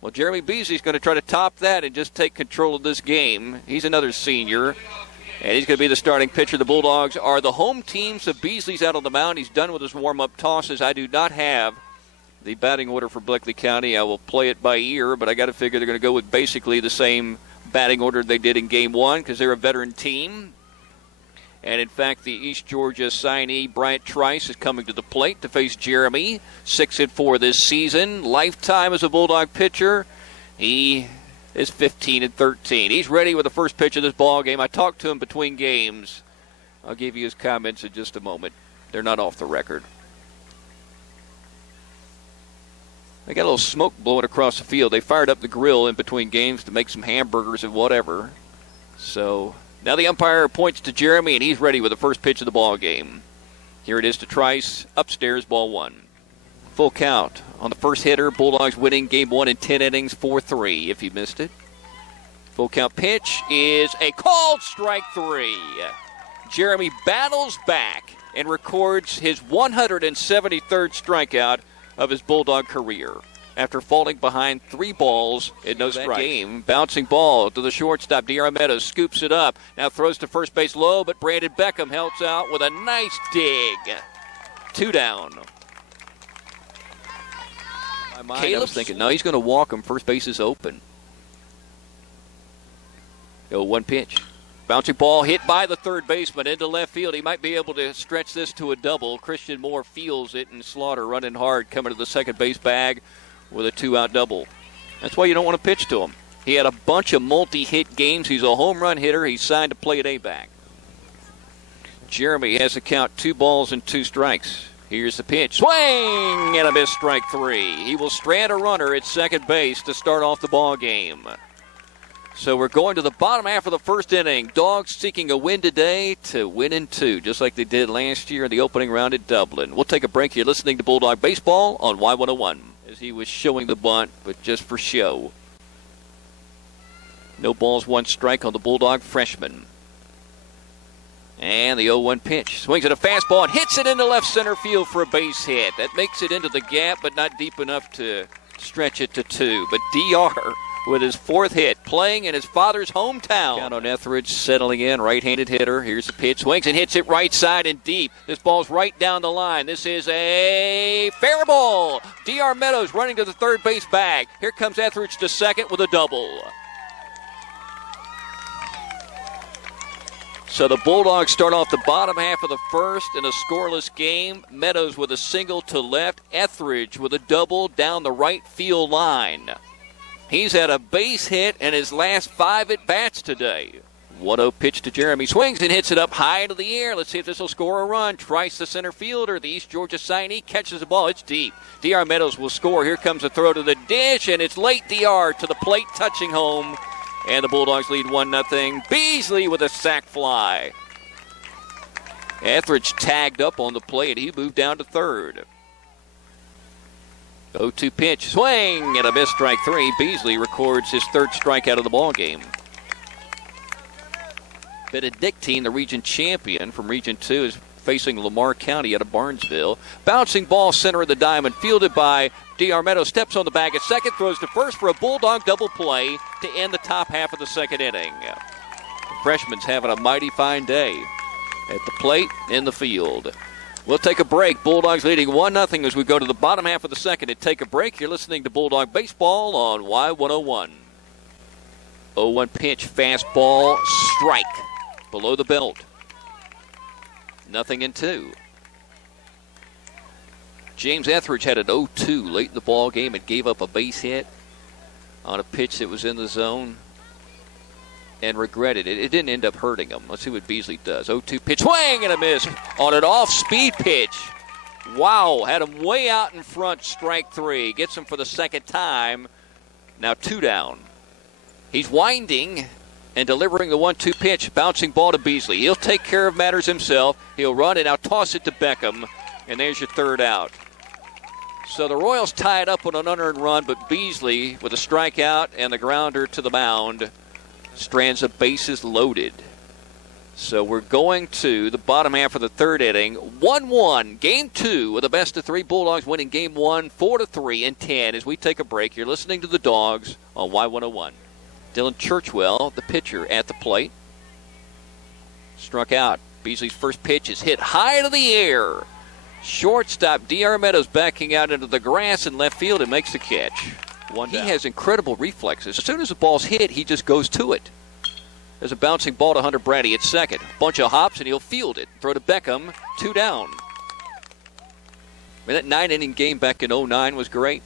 Well, Jeremy Beasley's going to try to top that and just take control of this game. He's another senior, and he's going to be the starting pitcher. The Bulldogs are the home team, so Beasley's out on the mound. He's done with his warm-up tosses. I do not have the batting order for Bleckley County. I will play it by ear, but I got to figure they're going to go with basically the same batting order they did in Game 1 because they're a veteran team. And, in fact, the East Georgia signee, Bryant Trice, is coming to the plate to face Jeremy. 6-4 this season. Lifetime as a Bulldog pitcher. He is 15-13. He's ready with the first pitch of this ball game. I talked to him between games. I'll give you his comments in just a moment. They're not off the record. They got a little smoke blowing across the field. They fired up the grill in between games to make some hamburgers and whatever. So now the umpire points to Jeremy, and he's ready with the first pitch of the ball game. Here it is to Trice. Upstairs, ball 1. Full count on the first hitter. Bulldogs winning Game 1 in 10 innings, 4-3, if you missed it. Full count pitch is a called strike 3. Jeremy battles back and records his 173rd strikeout of his Bulldog career after falling behind 3 balls in no strikes. Game, bouncing ball to the shortstop. D.R. Meadows scoops it up. Now throws to first base low, but Brandon Beckham helps out with a nice dig. 2 down. I was thinking, no, he's going to walk him. First base is open. 0-1 pitch. Bouncing ball hit by the third baseman into left field. He might be able to stretch this to a double. Christian Moore feels it, and Slaughter running hard coming to the second base bag with a 2-out double. That's why you don't want to pitch to him. He had a bunch of multi-hit games. He's a home run hitter. He's signed to play at A-back. Jeremy has to count 2 balls and 2 strikes. Here's the pitch. Swing and a miss, strike 3. He will strand a runner at second base to start off the ball game. So we're going to the bottom half of the first inning. Dogs seeking a win today to win in 2, just like they did last year in the opening round at Dublin. We'll take a break here listening to Bulldog Baseball on Y101 as he was showing the bunt, but just for show. No balls, 1 strike on the Bulldog freshman. And the 0-1 pitch. Swings at a fastball and hits it into left center field for a base hit. That makes it into the gap, but not deep enough to stretch it to 2. But DR with his 4th hit, playing in his father's hometown. Count on Etheridge settling in, right-handed hitter. Here's the pitch, swings and hits it right side and deep. This ball's right down the line. This is a fair ball. D.R. Meadows running to the third base bag. Here comes Etheridge to second with a double. So the Bulldogs start off the bottom half of the first in a scoreless game. Meadows with a single to left. Etheridge with a double down the right field line. He's had a base hit in his last 5 at-bats today. 1-0 pitch to Jeremy. Swings and hits it up high into the air. Let's see if this will score a run. Trice, the center fielder. The East Georgia signee catches the ball. It's deep. D.R. Meadows will score. Here comes a throw to the dish, and it's late D.R. to the plate, touching home. And the Bulldogs lead 1-0. Beasley with a sac fly. Etheridge tagged up on the plate. He moved down to third. 0-2 pitch, swing, and a miss, strike 3. Beasley records his 3rd strikeout of the ball game. Benedictine, the region champion from Region 2, is facing Lamar County out of Barnesville. Bouncing ball center of the diamond, fielded by D.R. Meadows. Steps on the bag at second, throws to first for a Bulldog double play to end the top half of the second inning. The freshman's having a mighty fine day at the plate, in the field. We'll take a break. Bulldogs leading 1-0 as we go to the bottom half of the second and take a break. You're listening to Bulldog Baseball on Y101. 0-1 pitch, fastball, strike. Below the belt. 0-2. James Etheridge had an 0-2 late in the ball game and gave up a base hit on a pitch that was in the zone and regretted it. It didn't end up hurting him. Let's see what Beasley does. 0-2 pitch, swing and a miss on an off-speed pitch. Wow, had him way out in front, strike 3. Gets him for the second time. Now 2 down. He's winding and delivering the 1-2 pitch. Bouncing ball to Beasley. He'll take care of matters himself. He'll run and now toss it to Beckham. And there's your 3rd out. So the Royals tie it up on an unearned run, but Beasley, with a strikeout and the grounder to the mound, strands of bases loaded. So we're going to the bottom half of the third inning. 1-1, game 2 with a best of 3. Bulldogs winning game 1, 4-3 in 10 as we take a break. You're listening to the Dogs on Y101. Dylan Churchwell, the pitcher, at the plate. Struck out. Beasley's first pitch is hit high to the air. Shortstop D.R. Meadows backing out into the grass in left field and makes the catch. He has incredible reflexes. As soon as the ball's hit, he just goes to it. There's a bouncing ball to Hunter Brady at second. Bunch of hops, and he'll field it. Throw to Beckham, 2 down. I mean, that 9-inning game back in 09 was great.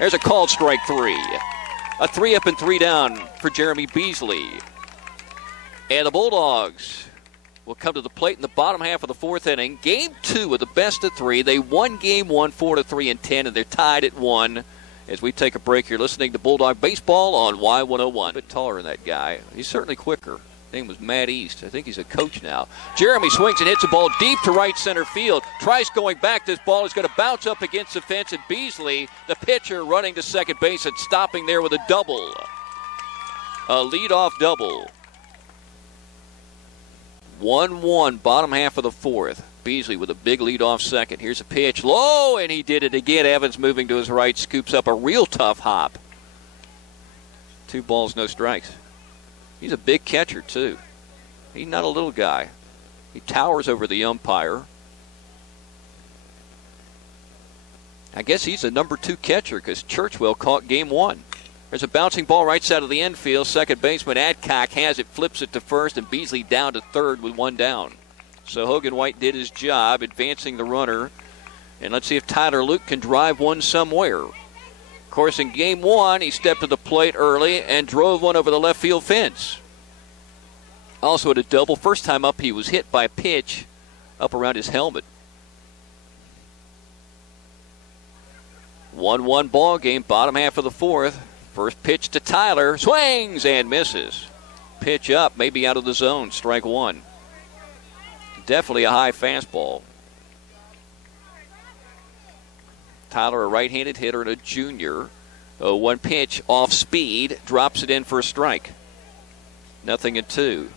There's a called strike 3. A 3 up and 3 down for Jeremy Beasley. And the Bulldogs will come to the plate in the bottom half of the fourth inning. Game 2 of the best of 3. They won game 1, 4-3 in 10, and they're tied at 1. As we take a break, you're listening to Bulldog Baseball on Y101. A bit taller than that guy. He's certainly quicker. His name was Matt East. I think he's a coach now. Jeremy swings and hits a ball deep to right center field. Tries going back. This ball is going to bounce up against the fence, and Beasley, the pitcher, running to second base and stopping there with a double. A leadoff double. 1-1, bottom half of the fourth. Beasley with a big lead off second. Here's a pitch. Low, and he did it again. Evans moving to his right, scoops up a real tough hop. 2 balls, no strikes. He's a big catcher, too. He's not a little guy. He towers over the umpire. I guess he's the number 2 catcher because Churchwell caught game 1. There's a bouncing ball right side of the infield. Second baseman Adcock has it, flips it to first, and Beasley down to third with 1 down. So Hogan White did his job, advancing the runner. And let's see if Tyler Luke can drive one somewhere. Of course, in game 1, he stepped to the plate early and drove one over the left field fence. Also at a double. First time up, he was hit by a pitch up around his helmet. 1-1 ball game, bottom half of the fourth. First pitch to Tyler. Swings and misses. Pitch up, maybe out of the zone. Strike 1. Definitely a high fastball. Tyler, a right-handed hitter and a junior. 1 pitch off speed, drops it in for a strike. 0-2.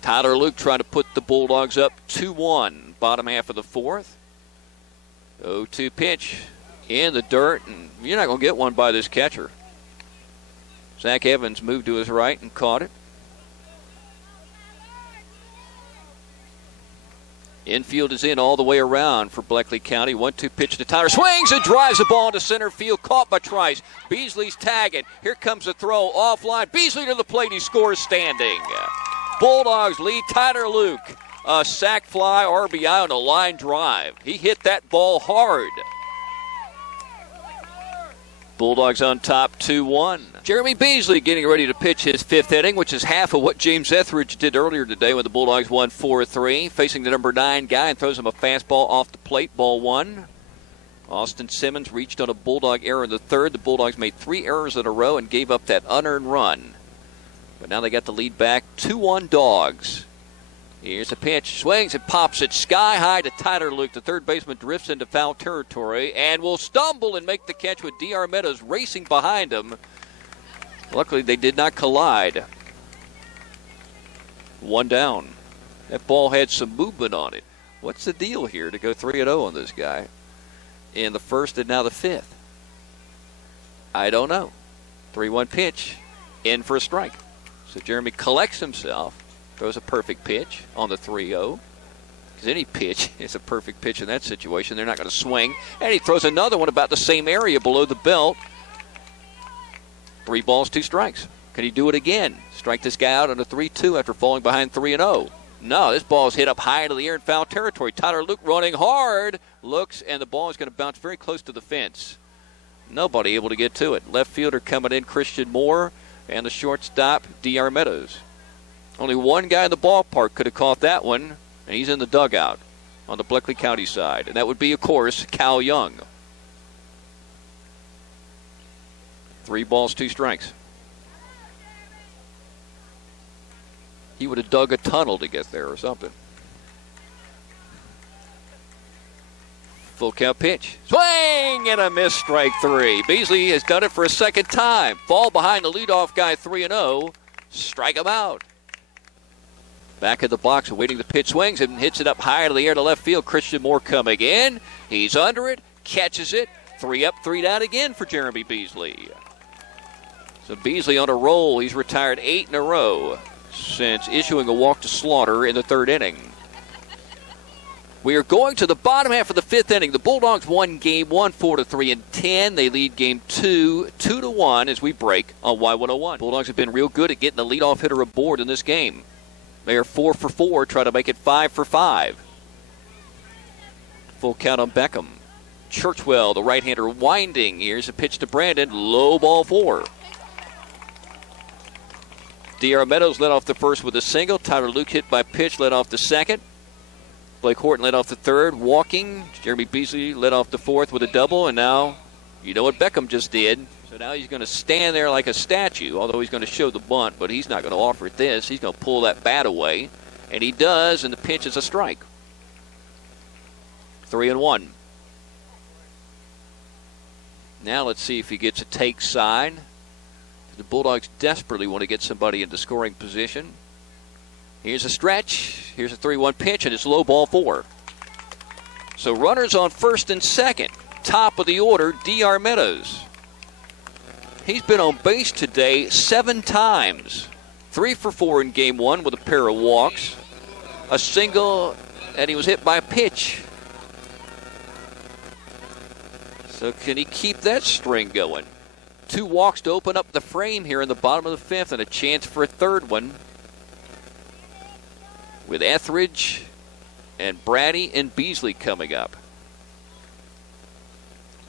Tyler Luke trying to put the Bulldogs up 2-1. Bottom half of the fourth. 0-2 pitch in the dirt, and you're not going to get one by this catcher. Zach Evans moved to his right and caught it. Infield is in all the way around for Bleckley County. 1-2 pitch to Tyler. Swings and drives the ball into center field. Caught by Trice. Beasley's tagging. Here comes the throw offline. Beasley to the plate. He scores standing. Bulldogs lead. Tyler Luke. A sac fly RBI on a line drive. He hit that ball hard. Bulldogs on top 2-1. Jeremy Beasley getting ready to pitch his 5th inning, which is half of what James Etheridge did earlier today when the Bulldogs won 4-3. Facing the number 9 guy and throws him a fastball off the plate, ball 1. Austin Simmons reached on a Bulldog error in the 3rd. The Bulldogs made 3 errors in a row and gave up that unearned run. But now they got the lead back, 2-1 Dogs. Here's a pitch, swings and pops it sky high to Tyler Luke. The third baseman drifts into foul territory and will stumble and make the catch with D.R. Meadows racing behind him. Luckily, they did not collide. 1 down. That ball had some movement on it. What's the deal here to go 3-0 on this guy in the first and now the 5th? I don't know. 3-1 pitch, in for a strike. So Jeremy collects himself. Throws a perfect pitch on the 3-0. Because any pitch is a perfect pitch in that situation. They're not going to swing. And he throws another one about the same area below the belt. 3 balls, 2 strikes. Can he do it again? Strike this guy out on a 3-2 after falling behind 3-0. No, this ball is hit up high into the air in foul territory. Tyler Luke running hard. Looks, and the ball is going to bounce very close to the fence. Nobody able to get to it. Left fielder coming in, Christian Moore. And the shortstop, D.R. Meadows. Only one guy in the ballpark could have caught that one, and he's in the dugout on the Bleckley County side. And that would be, of course, Cal Young. 3 balls, 2 strikes. He would have dug a tunnel to get there or something. Full count pitch. Swing and a miss, strike 3. Beasley has done it for a second time. Fall behind the leadoff guy 3-0. Strike him out. Back of the box, awaiting the pitch, swings and hits it up high into the air to left field. Christian Moore coming in. He's under it, catches it. 3 up, 3 down again for Jeremy Beasley. So Beasley on a roll. He's retired 8 in a row since issuing a walk to Slaughter in the 3rd inning. We are going to the bottom half of the 5th inning. The Bulldogs won game 1, 4-3 and 10. They lead game 2, 2-1 as we break on Y101. Bulldogs have been real good at getting the leadoff hitter aboard in this game. They are 4 for 4, try to make it 5 for 5. Full count on Beckham. Churchwell, the right-hander, winding. Here's a pitch to Brandon. Low ball 4. D.R. Meadows led off the first with a single. Tyler Luke hit by pitch, led off the second. Blake Horton led off the third, walking. Jeremy Beasley led off the fourth with a double. And now, you know what Beckham just did. So now he's going to stand there like a statue, although he's going to show the bunt, but he's not going to offer it this. He's going to pull that bat away. And he does, and the pitch is a strike. 3-1. Now let's see if he gets a take sign. The Bulldogs desperately want to get somebody into scoring position. Here's a stretch. Here's a 3-1 pitch, and it's low ball 4. So runners on first and second. Top of the order, D.R. Meadows. He's been on base today 7 times. 3 for 4 in game 1 with a pair of walks. A single, and he was hit by a pitch. So can he keep that string going? 2 walks to open up the frame here in the bottom of the 5th, and a chance for a 3rd one. With Etheridge and Brady and Beasley coming up.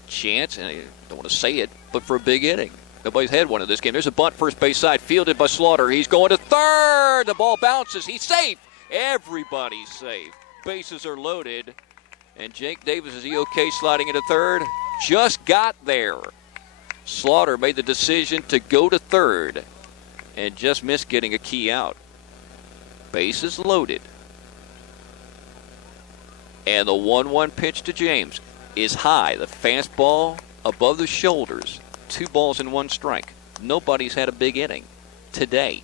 Chance, and I don't want to say it, but for a big inning. Nobody's had one in this game. There's a bunt first base side, fielded by Slaughter. He's going to third. The ball bounces. He's safe. Everybody's safe. Bases are loaded. And Jake Davis, is he okay sliding into third? Just got there. Slaughter made the decision to go to third and just missed getting a key out. Bases loaded. And the 1-1 pitch to James is high. The fastball above the shoulders. 2 balls and 1 strike. Nobody's had a big inning today.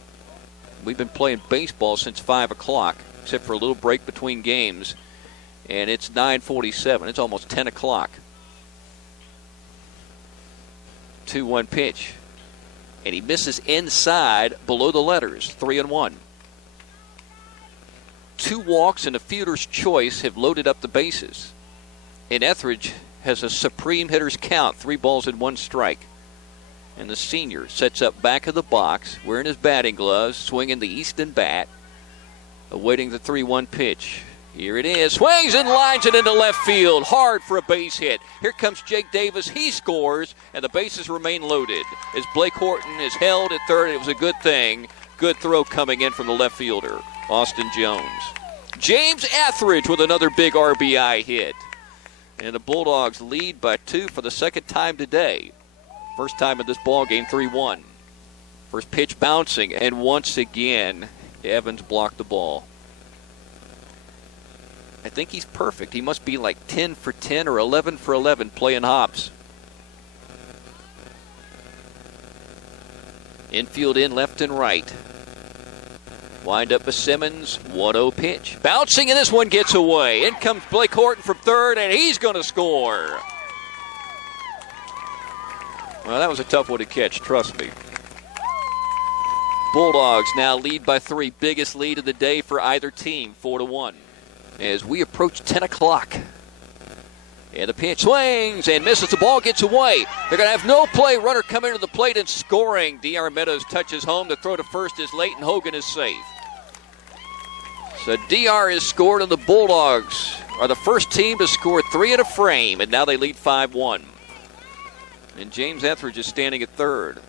We've been playing baseball since 5 o'clock, except for a little break between games. And it's 9:47. It's almost 10 o'clock. 2-1 pitch. And he misses inside below the letters. 3-1. 2 walks and a fielder's choice have loaded up the bases. And Etheridge has a supreme hitter's count, 3 balls and 1 strike. And the senior sets up back of the box, wearing his batting gloves, swinging the Easton bat, awaiting the 3-1 pitch. Here it is. Swings and lines it into left field. Hard for a base hit. Here comes Jake Davis. He scores, and the bases remain loaded. As Blake Horton is held at third, it was a good thing. Good throw coming in from the left fielder, Austin Jones. James Etheridge with another big RBI hit. And the Bulldogs lead by 2 for the second time today. First time in this ball game, 3-1. First pitch bouncing, and once again, Evans blocked the ball. I think he's perfect. He must be like 10 for 10 or 11 for 11 playing hops. Infield in left and right. Wind up with Simmons. 1-0 pitch. Bouncing, and this one gets away. In comes Blake Horton from third, and he's going to score. Well, that was a tough one to catch, trust me. Bulldogs now lead by 3. Biggest lead of the day for either team, 4-1. As we approach 10 o'clock. And the pitch swings and misses. The ball gets away. They're going to have no play. Runner coming to the plate and scoring. D.R. Meadows touches home. The throw to first is late, and Hogan is safe. So D.R. has scored, and the Bulldogs are the first team to score 3 in a frame, and now they lead 5-1. And James Etheridge is standing at third.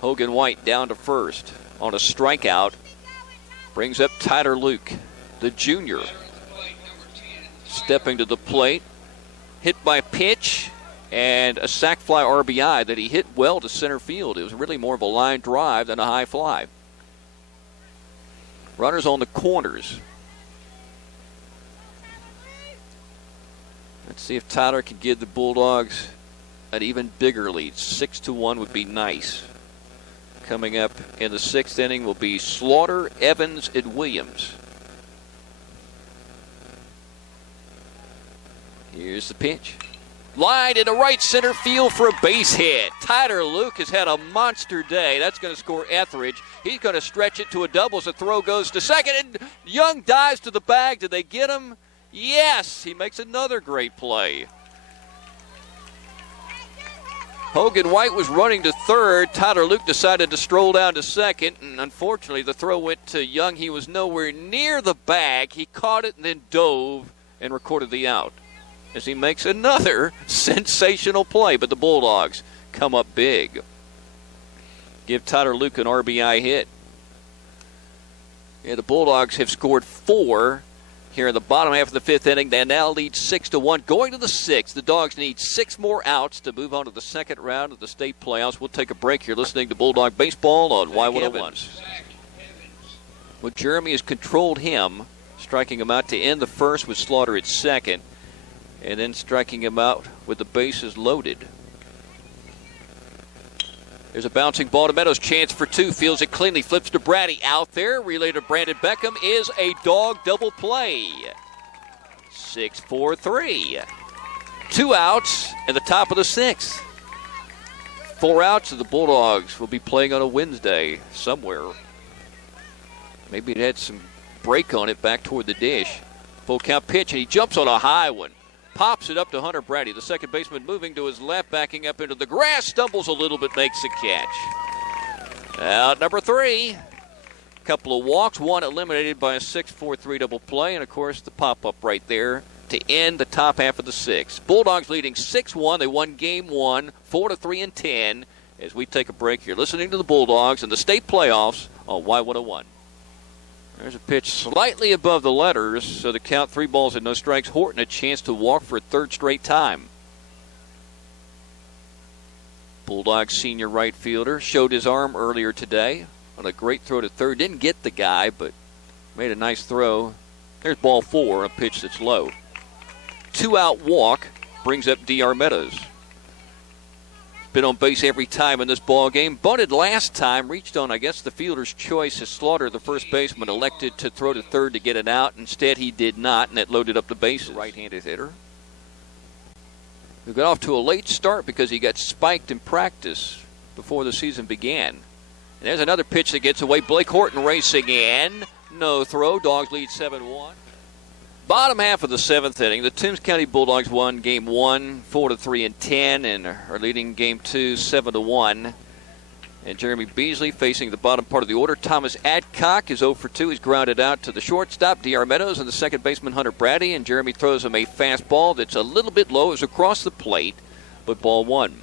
Hogan White down to first on a strikeout. Brings up Tyler Luke, the junior. Stepping to the plate. Hit by pitch and a sac fly RBI that he hit well to center field. It was really more of a line drive than a high fly. Runners on the corners. Let's see if Tyler can give the Bulldogs an even bigger lead. 6-1 would be nice. Coming up in the 6th inning will be Slaughter, Evans, and Williams. Here's the pitch. Line into right center field for a base hit. Tyler Luke has had a monster day. That's going to score Etheridge. He's going to stretch it to a double as the throw goes to second. And Young dives to the bag. Did they get him? Yes. He makes another great play. Hogan White was running to third. Tyler Luke decided to stroll down to second. And unfortunately, the throw went to Young. He was nowhere near the bag. He caught it and then dove and recorded the out as he makes another sensational play. But the Bulldogs come up big. Give Tyler Luke an RBI hit. Yeah, the Bulldogs have scored 4 here in the bottom half of the 5th inning. They now lead 6-1. Going to the 6th, the Dogs need 6 more outs to move on to the second round of the state playoffs. We'll take a break here listening to Bulldog Baseball on Y101. Well, Jeremy has controlled him, striking him out to end the first with Slaughter at second, and then striking him out with the bases loaded. There's a bouncing ball to Meadows. Chance for 2. Fields it cleanly. Flips to Brady. Out there. Relay to Brandon Beckham is a dog double play. 6-4-3. 2 outs in the top of the 6th. 4 outs, and the Bulldogs will be playing on a Wednesday somewhere. Maybe it had some break on it back toward the dish. Full count pitch, and he jumps on a high one. Pops it up to Hunter Brady. The second baseman moving to his left, backing up into the grass. Stumbles a little bit, makes the catch. Out number 3. Couple of walks, 1 eliminated by a 6-4-3 double play. And, of course, the pop-up right there to end the top half of the 6th. Bulldogs leading 6-1. They won game 1, 4-3 and 10. As we take a break here, listening to the Bulldogs in the state playoffs on Y101. There's a pitch slightly above the letters, so the count 3 balls and no strikes. Horton a chance to walk for a 3rd straight time. Bulldogs senior right fielder showed his arm earlier today on a great throw to third. Didn't get the guy, but made a nice throw. There's ball 4, a pitch that's low. 2-out walk brings up D.R. Meadows. Been on base every time in this ball game. Bunted last time, reached on, I guess, the fielder's choice as Slaughter, the first baseman, elected to throw to third to get it out. Instead, he did not, and that loaded up the bases. Right-handed hitter. He got off to a late start because he got spiked in practice before the season began. And there's another pitch that gets away. Blake Horton racing in. No throw. Dogs lead 7-1. Bottom half of the 7th inning, the Toombs County Bulldogs won game 1, 4-3 and 10, and are leading game 2, 7-1. And Jeremy Beasley facing the bottom part of the order. Thomas Adcock is 0 for 2. He's grounded out to the shortstop, D.R. Meadows, and the second baseman, Hunter Brady. And Jeremy throws him a fastball that's a little bit low. It's across the plate, but ball 1.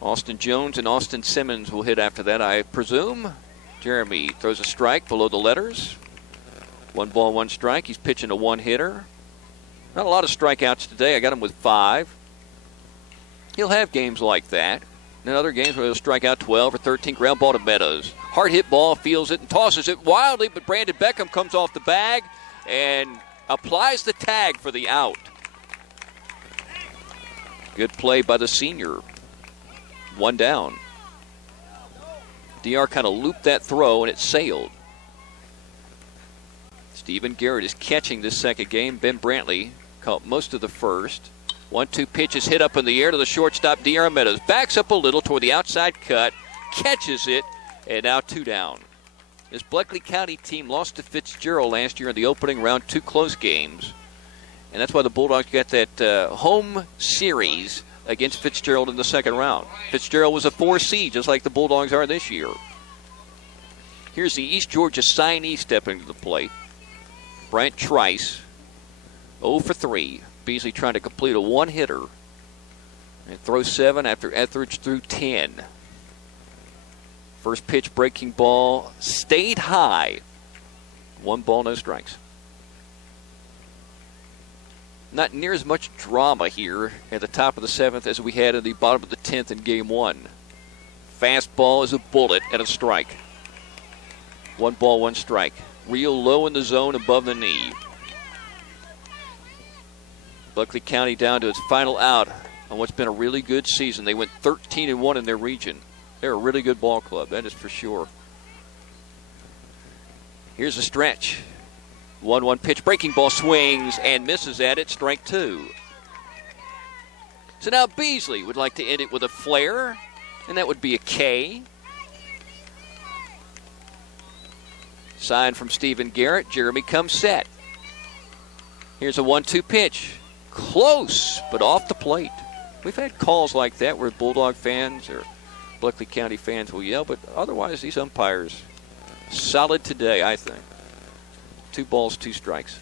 Austin Jones and Austin Simmons will hit after that, I presume. Jeremy throws a strike below the letters. 1 ball, 1 strike. He's pitching a 1-hitter. Not a lot of strikeouts today. I got him with 5. He'll have games like that. And other games where he'll strike out 12 or 13. Ground ball to Meadows. Hard hit ball, feels it and tosses it wildly, but Brandon Beckham comes off the bag and applies the tag for the out. Good play by the senior. 1 down. DR kind of looped that throw and it sailed. Stephen Garrett is catching this second game. Ben Brantley caught most of the first. 1-2 pitch is hit up in the air to the shortstop, D.R. Meadows. Backs up a little toward the outside cut, catches it, and now 2 down. This Bleckley County team lost to Fitzgerald last year in the opening round, 2 close games. And that's why the Bulldogs got that home series against Fitzgerald in the second round. Fitzgerald was a 4 seed, just like the Bulldogs are this year. Here's the East Georgia signee stepping to the plate. Bryant Trice, 0 for 3. Beasley trying to complete a 1-hitter and throw 7 after Etheridge threw 10. First pitch breaking ball stayed high. 1 ball, no strikes. Not near as much drama here at the top of the 7th as we had at the bottom of the 10th in game 1. Fastball is a bullet and a strike. 1 ball, 1 strike. Real low in the zone above the knee. Bleckley County down to its final out on what's been a really good season. They went 13-1 in their region. They're a really good ball club, that is for sure. Here's a stretch. 1-1 pitch, breaking ball, swings and misses at it, strike 2. So now Beasley would like to end it with a flare, and that would be a K. Sign from Stephen Garrett. Jeremy comes set. Here's a 1-2 pitch. Close, but off the plate. We've had calls like that where Bulldog fans or Bleckley County fans will yell, but otherwise these umpires solid today, I think. 2 balls, 2 strikes.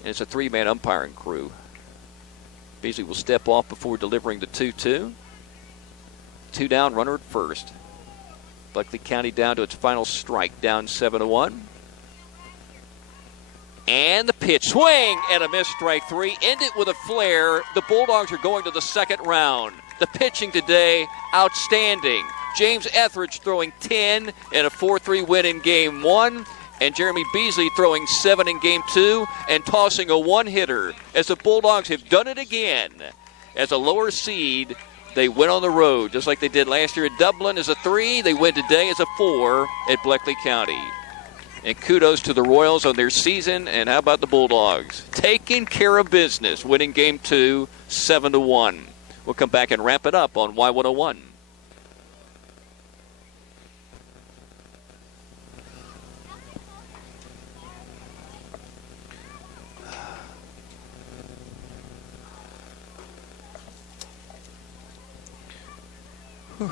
And it's a 3-man umpiring crew. Beasley will step off before delivering the 2-2. 2 down, runner at first. Bleckley County down to its final strike, down 7-1. And the pitch, swing and a miss, strike 3. End it with a flare. The Bulldogs are going to the second round. The pitching today, outstanding. James Etheridge throwing 10 and a 4-3 win in Game 1. And Jeremy Beasley throwing 7 in Game 2 and tossing a 1-hitter. As the Bulldogs have done it again. As a lower seed, they went on the road, just like they did last year at Dublin as a 3. They win today as a 4 at Bleckley County. And kudos to the Royals on their season. And how about the Bulldogs? Taking care of business, winning Game 2, 7-1. We'll come back and wrap it up on Y101. Whew.